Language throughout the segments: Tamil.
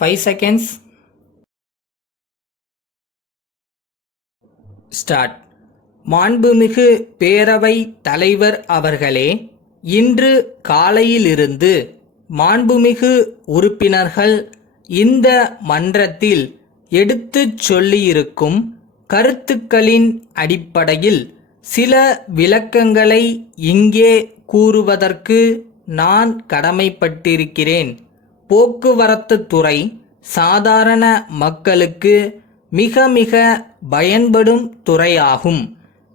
5 seconds. ஸ்டார்ட். மாண்புமிகு பேரவை தலைவர் அவர்களே, இன்று காலையிலிருந்து மாண்புமிகு உறுப்பினர்கள் இந்த மன்றத்தில் எடுத்துச் சொல்லியிருக்கும் கருத்துக்களின் அடிப்படையில் சில விளக்கங்களை இங்கே கூறுவதற்கு நான் கடமைப்பட்டிருக்கிறேன். போக்குவரத்து துறை சாதாரண மக்களுக்கு மிக மிக பயன்படும் துறையாகும்.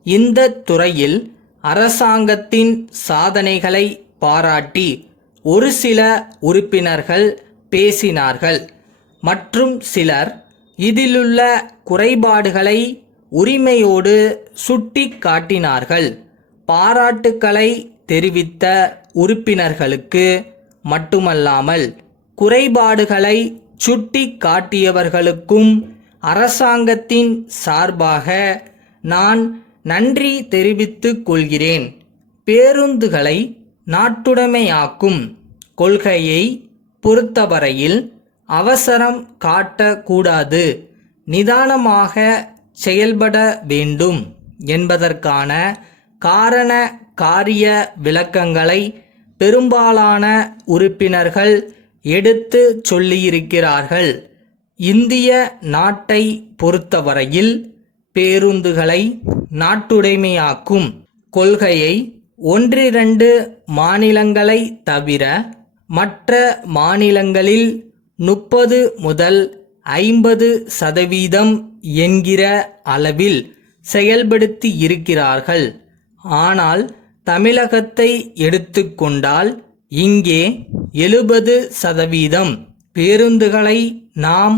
இந்த துறையில் அரசாங்கத்தின் சாதனைகளை பாராட்டி ஒரு சில உறுப்பினர்கள் பேசினார்கள். மற்றும் சிலர் இதிலுள்ள குறைபாடுகளை உரிமையோடு சுட்டி காட்டினார்கள். பாராட்டுக்களை தெரிவித்த உறுப்பினர்களுக்கு மட்டுமல்லாமல் குறைபாடுகளை சுட்டி காட்டியவர்களுக்கும் அரசாங்கத்தின் சார்பாக நான் நன்றி தெரிவித்துக் கொள்கிறேன். பேருந்துகளை நாட்டுடைமையாக்கும் கொள்கையை பொறுத்தவரையில் அவசரம் காட்டக்கூடாது, நிதானமாக செயல்பட வேண்டும் என்பதற்கான காரண காரிய விளக்கங்களை பெரும்பாலான உறுப்பினர்கள் எடுத்து சொல்லியிருக்கிறார்கள். இந்திய நாட்டை பொறுத்தவரையில் பேருந்துகளை நாட்டுடைமையாக்கும் கொள்கையை 1-2 மாநிலங்களை தவிர மற்ற மாநிலங்களில் 30 முதல் 50% என்கிற அளவில் செயல்படுத்தி இருக்கிறார்கள். ஆனால் தமிழகத்தை எடுத்துக்கொண்டால் இங்கே 70% பேருந்துகளை நாம்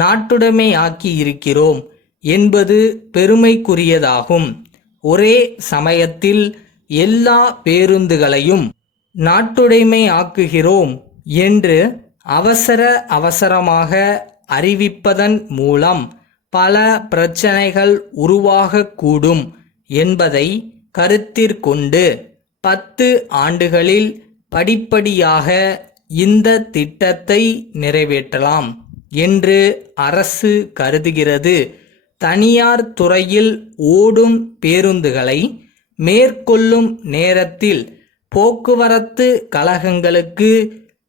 நாட்டுடைமையாக்கி இருக்கிறோம் என்பது பெருமைக்குரியதாகும். ஒரே சமயத்தில் எல்லா பேருந்துகளையும் நாட்டுடைமையாக்குகிறோம் என்று அவசரமாக அறிவிப்பதன் மூலம் பல பிரச்சனைகள் உருவாகக்கூடும் என்பதை கருத்திற்கொண்டு 10 ஆண்டுகளில் படிப்படியாக இந்த திட்டத்தை நிறைவேற்றலாம் என்று அரசு கருதுகிறது. தனியார் துறையில் ஓடும் பேருந்துகளை மேற்கொள்ளும் நேரத்தில் போக்குவரத்து கழகங்களுக்கு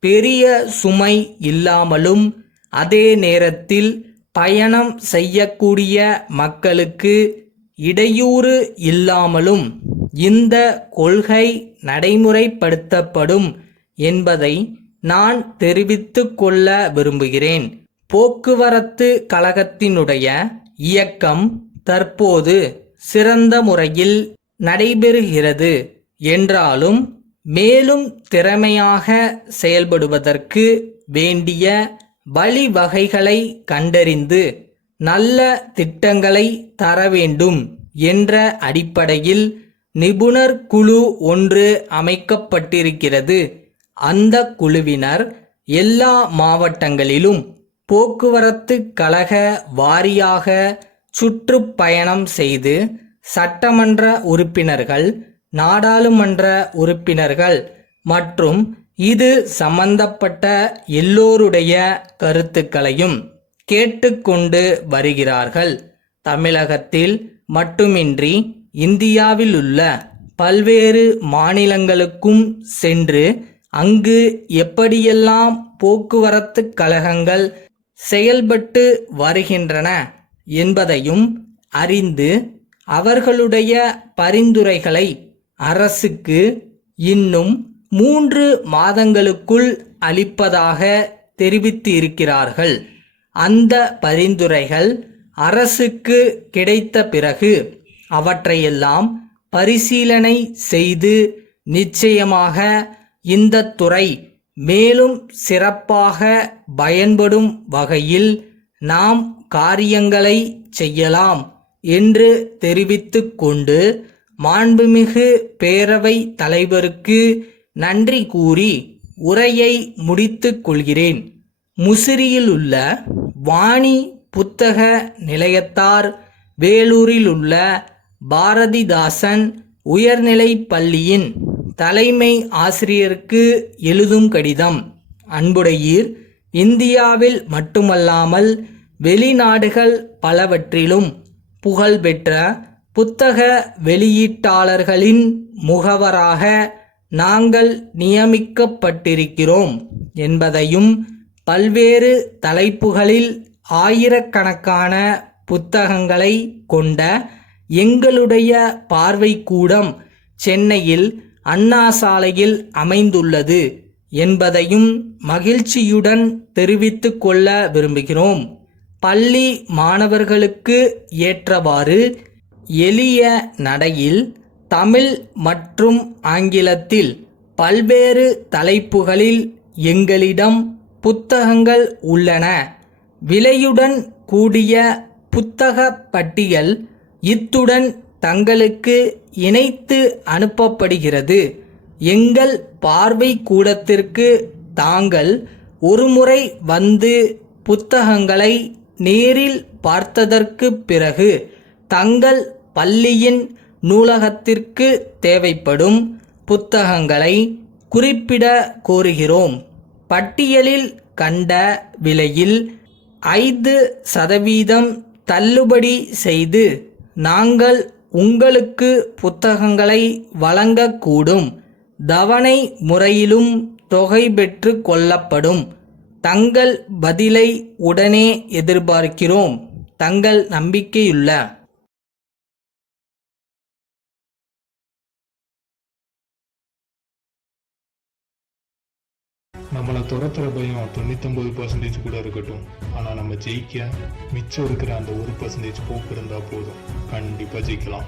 பெரிய சுமை இல்லாமலும் அதே நேரத்தில் பயணம் செய்யக்கூடிய மக்களுக்கு இடையூறு இல்லாமலும் இந்த கொள்கை நடைமுறைப்படுத்தப்படும் என்பதை நான் தெரிவித்துக் கொள்ள விரும்புகிறேன். போக்குவரத்து கழகத்தினுடைய இயக்கம் தற்போது சிறந்த முறையில் நடைபெறுகிறது என்றாலும் மேலும் திறமையாக செயல்படுவதற்கு வேண்டிய வழிவகைகளை கண்டறிந்து நல்ல திட்டங்களை தர வேண்டும் என்ற அடிப்படையில் நிபுணர் குழு ஒன்று அமைக்கப்பட்டிருக்கிறது. அந்த குழுவினர் எல்லா மாவட்டங்களிலும் போக்குவரத்து கழக வாரியாக சுற்றுப்பயணம் செய்து சட்டமன்ற உறுப்பினர்கள், நாடாளுமன்ற உறுப்பினர்கள் மற்றும் இது சம்பந்தப்பட்ட எல்லோருடைய கருத்துக்களையும் கேட்டுக்கொண்டு வருகிறார்கள். தமிழகத்தில் மட்டுமின்றி இந்தியாவில் உள்ள பல்வேறு மாநிலங்களுக்கும் சென்று அங்கு எப்படியெல்லாம் போக்குவரத்து கழகங்கள் செயல்பட்டு வருகின்றன என்பதையும் அறிந்து அவர்களுடைய பரிந்துரைகளை அரசுக்கு இன்னும் 3 மாதங்களுக்குள் அளிப்பதாக தெரிவித்து இருக்கிறார்கள். அந்த பரிந்துரைகள் அரசுக்கு கிடைத்த பிறகு அவற்றையெல்லாம் பரிசீலனை செய்து நிச்சயமாக இந்த துறை மேலும் சிறப்பாக பயன்படும் வகையில் நாம் காரியங்களை செய்யலாம் என்று தெரிவித்துக் கொண்டு மாண்புமிகு பேரவை தலைவருக்கு நன்றி கூறி உரையை முடித்துக் கொள்கிறேன். முசிறியில் உள்ள வாணி புத்தக நிலையத்தார், வேலூரில் உள்ள பாரதிதாசன் உயர்நிலைப் பள்ளியின் தலைமை ஆசிரியருக்கு எழுதும் கடிதம். அன்புடையீர், இந்தியாவில் மட்டுமல்லாமல் வெளிநாடுகள் பலவற்றிலும் புகழ்பெற்ற புத்தக வெளியீட்டாளர்களின் முகவராக நாங்கள் நியமிக்கப்பட்டிருக்கிறோம் என்பதையும், பல்வேறு தலைப்புகளில் ஆயிரக்கணக்கான புத்தகங்களை கொண்ட எங்களுடைய பார்வைக்கூடம் சென்னையில் அண்ணா சாலையில் அமைந்துள்ளது என்பதையும் மகிழ்ச்சியுடன் தெரிவித்துக் கொள்ள விரும்புகிறோம். பள்ளி மாணவர்களுக்கு ஏற்றவாறு எளிய நடையில் தமிழ் மற்றும் ஆங்கிலத்தில் பல்வேறு தலைப்புகளில் எங்களிடம் புத்தகங்கள் உள்ளன. விலையுடன் கூடிய புத்தக பட்டியல் இத்துடன் தங்களுக்கு இணைத்து அனுப்பப்படுகிறது. எங்கள் பார்வை கூடத்திற்கு தாங்கள் ஒருமுறை வந்து புத்தகங்களை நேரில் பார்த்ததற்கு பிறகு தங்கள் பள்ளியின் நூலகத்திற்கு தேவைப்படும் புத்தகங்களை குறிப்பிட கோருகிறோம். பட்டியலில் கண்ட விலையில் 5% தள்ளுபடி செய்து நாங்கள் உங்களுக்கு புத்தகங்களை வழங்கக்கூடும். தவணை முறையிலும் தொகை பெற்று கொள்ளப்படும். தங்கள் பதிலை உடனே எதிர்பார்க்கிறோம். தங்கள் நம்பிக்கையுள்ள நம்மளை துரத்துற பயம் 99% கூட இருக்கட்டும், ஆனால் நம்ம ஜெயிக்க மிச்சம் இருக்கிற அந்த 1% போக்கு இருந்தால் போதும், கண்டிப்பாக ஜெயிக்கலாம்.